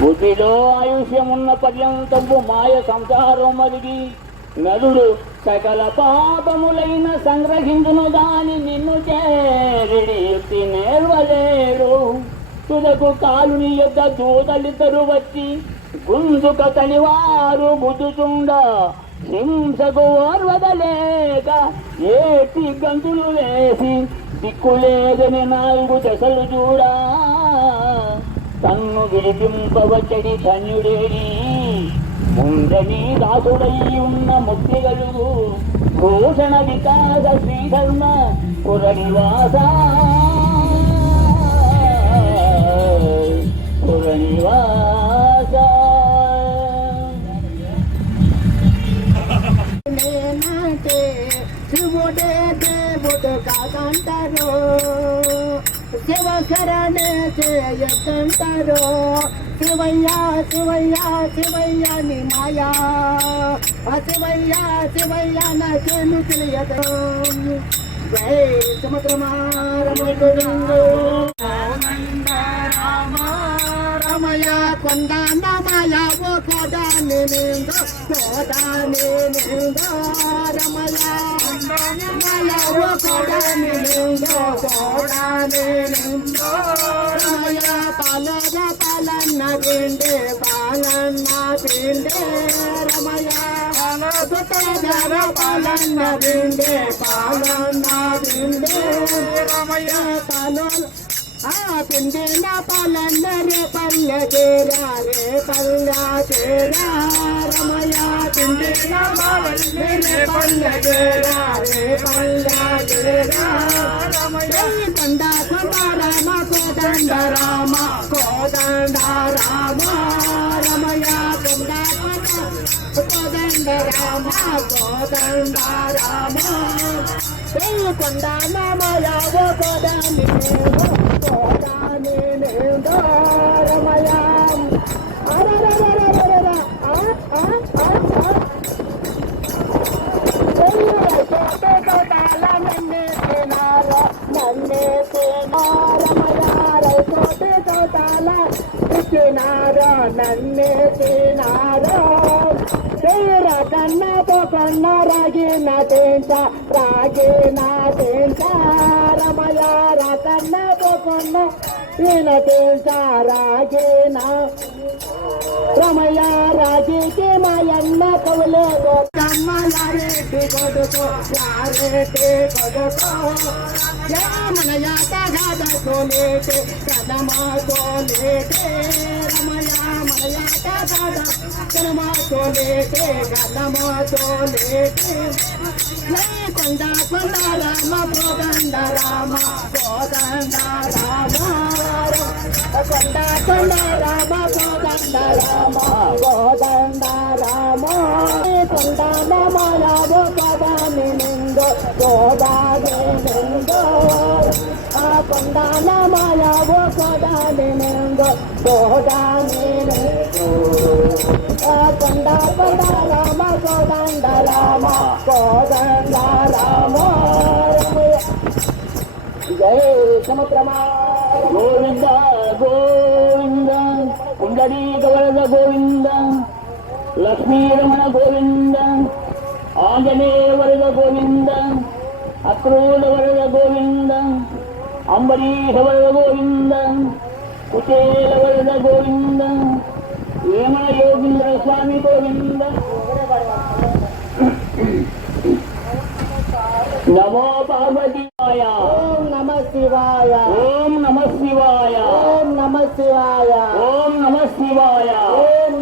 బుద్ధిలో ఆయుష్యమున్న పర్యంతపు మాయ సంసారం మరిగి నదుడు సకల పాపములైన సంగ్రహించును దాని నిన్ను చేరిడి యుక్తి నేర్వలేడు తుదకు కాలుని యొక్క దూతలిద్దరు వచ్చి గుంజుక తనివారు బుద్ధుచుండ హింసకు ఓర్వదలేక ఏటి గంతులు వేసి దిక్కులేదని నాలుగు దశలు చూడా. తన్ను విడిపింపవచ్చడి ధన్యుడేని ముందని దాసుడై ఉన్న ముక్తి కలుగు భూషణ వికాస శ్రీధర్మ పురనివాస. పురనివాస. శివుడే దేవుడు కాదంటారు శివ శరణే చేయకంటారు శివయ్య శివయ్య శివయ్య ని మాయా. ఆ శివయ్య శివయ్య నాకేమి తెలియదు. జై సముద్రమారముడు రామ రామయ్య కొండ నమయ ఓ కోట నిందో కోట నిందో రమయ నమయ ఓ నిందో కోట నిందో రమయ పాలన పాలన్న పిండే పాలన్న పిండే రమయ సుతర పాలన్న పిండే పాలన్న పిండే రమయ పాలన ఆ పిండిన పల్లన్న రే పల్ల చేరా రే పల్ల చేరా. రమయ పిండిన పల్ల పల్లె పల్ల చేరా రే పల్ల చేరా. రమయ కొండ కొండ కోదండ రామ కోదండ రామ రమయ కొండ కోదండ రామ కోదండ రామ కొండ మామయావో కోదండి నన్నే తినారో తీర కన్నతో కన్న రాగిన తెంచ రాగిన తెంచ రమయ కన్నతో కొన్న ఈయన తెంచ రాగిన రమయ రాగికి మాయన్న కవులేదో కమ్మల మలారెడ్డి కొడుకో యారెడ్డి కొడుకో రమణ యాతగాదతో లేటే కదమాతో లేటే రమణ మన యాతగాద కదమాతో లేటే కదమాతో లేటే కొండ కొండ రామ గోదండ రామ గోదండ రామ కొండ కొండ రామ గోదండ రామ గోదండ రామ కొండ నమయాదో నిందో కోదాని నిందో ఆ కొండ నమయాదో కదాని నిందో కోదాని నిందో ఆ కొండ కొండ రామ కోదండ రామ కోదండ రామ గోవింద గోవింద పుండరీక వరద గోవింద. లక్ష్మీరమణ గోవింద ఆంజనేయ వరద గోవింద అక్రూల వరద గోవింద అంబరీష వరద గోవింద కుచేల వరద గోవింద వేమన యోగీంద్ర స్వామి గోవింద. నమో పార్వతీయ ఓం నమ శివాయ. ఓం నమ శివాయ. ఓం నమ శివాయ. ఓం నమ శివాయ.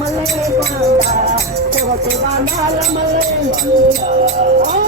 మల్లే మల్లే మల్లే